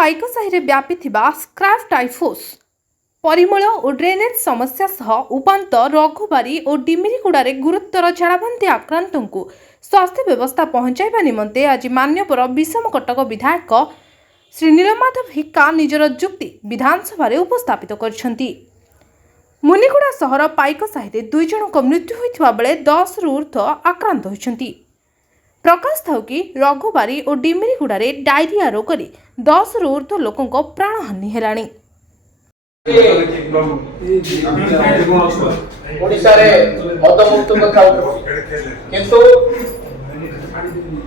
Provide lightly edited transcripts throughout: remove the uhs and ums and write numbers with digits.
पाइकसाही व्यापी स्क्रैप टाइफोस परिमल और ड्रेनेज समस्या सह उपांत रघुबारी और डिमिरीगुड़े गुरुतर झाड़ाबांति आक्रांत को स्वास्थ्य व्यवस्था पहुंचाइबा निमंते आज मान्यवर विषमकटक विधायक श्री नीलमाधव हिक्का निजर जुक्ति विधानसभा उपस्थापित करछंती। मुनिगुड़ा सहर पाइकसाही 2 जनक मृत्यु होइथिबा बेले 10 रु ऊर्ध्व आक्रांत होइछंती। प्रकाश थाउ कि रघुबारी और डिमिरीगुड़े डायरिया रोग 10 रु ऊर्ध्व लोकों प्राणहानि हेलाणी। ओडिशा रे मदमुक्त कथा किंतु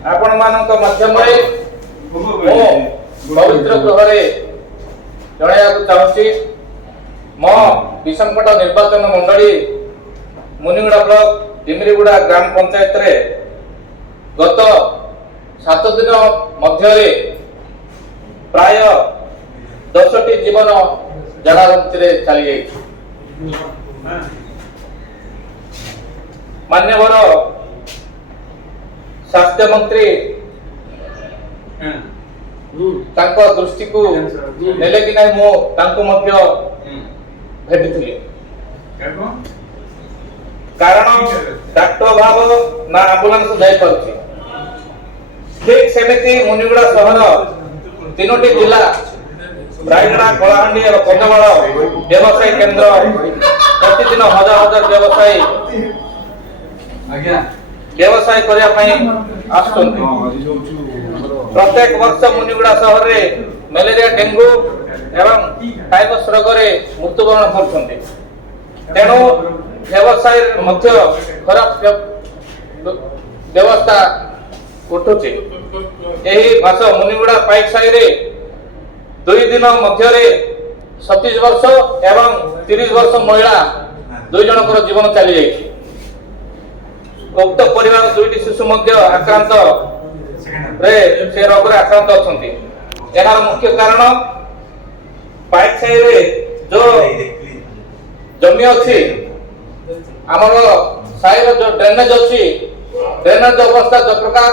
आपण मानक माध्यम रे पवित्र गृह रे जणाइବାକୁ चाहूची मो विषमकट निर्वाचन मंडली मुनिगुड़ा ब्लॉक डिमिरीगुड़ा ग्राम पंचायत रे गत 7 दिन मध्य रे प्राय 10टी जीवन जलावंती चली जाइए। मान्यवर स्वास्थ्य मंत्री तांको दृष्टि को नेले कि नहीं मो तांको मध्य भेटिथिली कारण डॉक्टर भाव ना एम्बुलेंस जाई पारुछि। ठीक सेमिति मुनिगुड़ा शहर 3टी जिला रायगढ़ कलाहांडी और कंधमाल व्यवसाय केंद्र प्रतिदिन हजार हजार व्यवसायी व्यवसाय करने प्रत्येक वर्ष मुनिगुड़ा शहर में मलेरिया डेंगू एवं टाइफस रोग मृत्युवरण कर तेणु व्यवसाय खराब व्यवस्था उठुची। मास मुनिगुड़ा पाइकसाही 2 दिन मध्य 37 वर्ष एवं 30 वर्ष महिला 2 जनकर जीवन चली जाइए। उक्त परिवार 2टी शिशु मध्य आक्रांत रे से रोग रे आक्रांत अछंती। एहार मुख्य कारण पाइकसाही रे जो जमी अछि हमर साइर जो ड्रेनेज अछि ड्रेनेज अवस्था जो प्रकार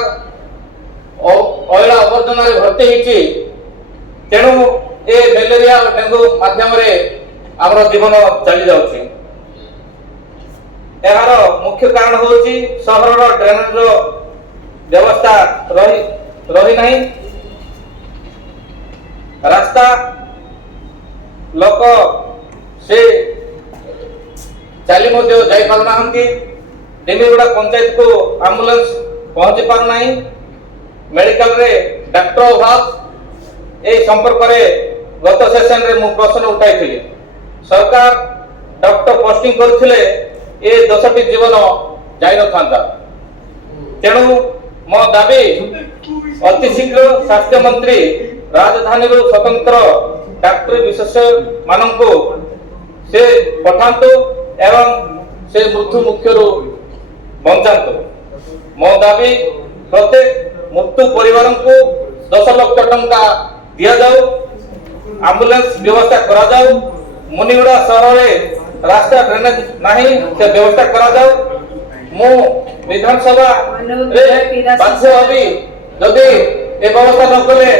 अयला आवर्जना रे भर्ती हिची तेणु ए मलेरिया और डेंगू माध्यम रे हमर जीवन चली जाउछि। एहार मुख्य कारण होछि शहर ड्रेनेज व्यवस्था रही नहीं। रास्ता लोक से चली मध्य जाई पार नाहंती। डिमिरीगुड़ा पंचायत को एम्बुलेंस पहुंची पार नहीं। मेडिकल रे डॉक्टर अभाव ए संपर्क रे गत सेशन रे मु प्रश्न उठाई सरकार डॉक्टर पोस्टिंग करथिले ए 10टी जीवन जाई न थांता। तेणु मो दाबी अति शीघ्र स्वास्थ्य मंत्री राजधानी रो स्वतंत्र डॉक्टर विशेषज्ञ माननको से पठांतो एवं से मृत्यु मुख्य रो बंचांतो। मो दाबी प्रत्येक मृत्यु परिवार को 10 लाख टंका दिया जाऊ, एम्बुलेंस व्यवस्था करा जाऊ। मुनिगुड़ा शहर में रास्ता ड्रेनेज नहीं से व्यवस्था करा जाऊ। मु विधानसभा रे बाध्य होबी जदि ए व्यवस्था न कले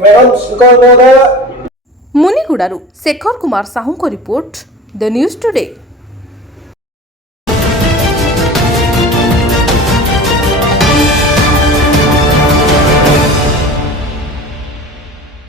मैडम स्पीकर महोदय। मुनिगुड़ारू शेखर कुमार साहू को रिपोर्ट द न्यूज टुडे।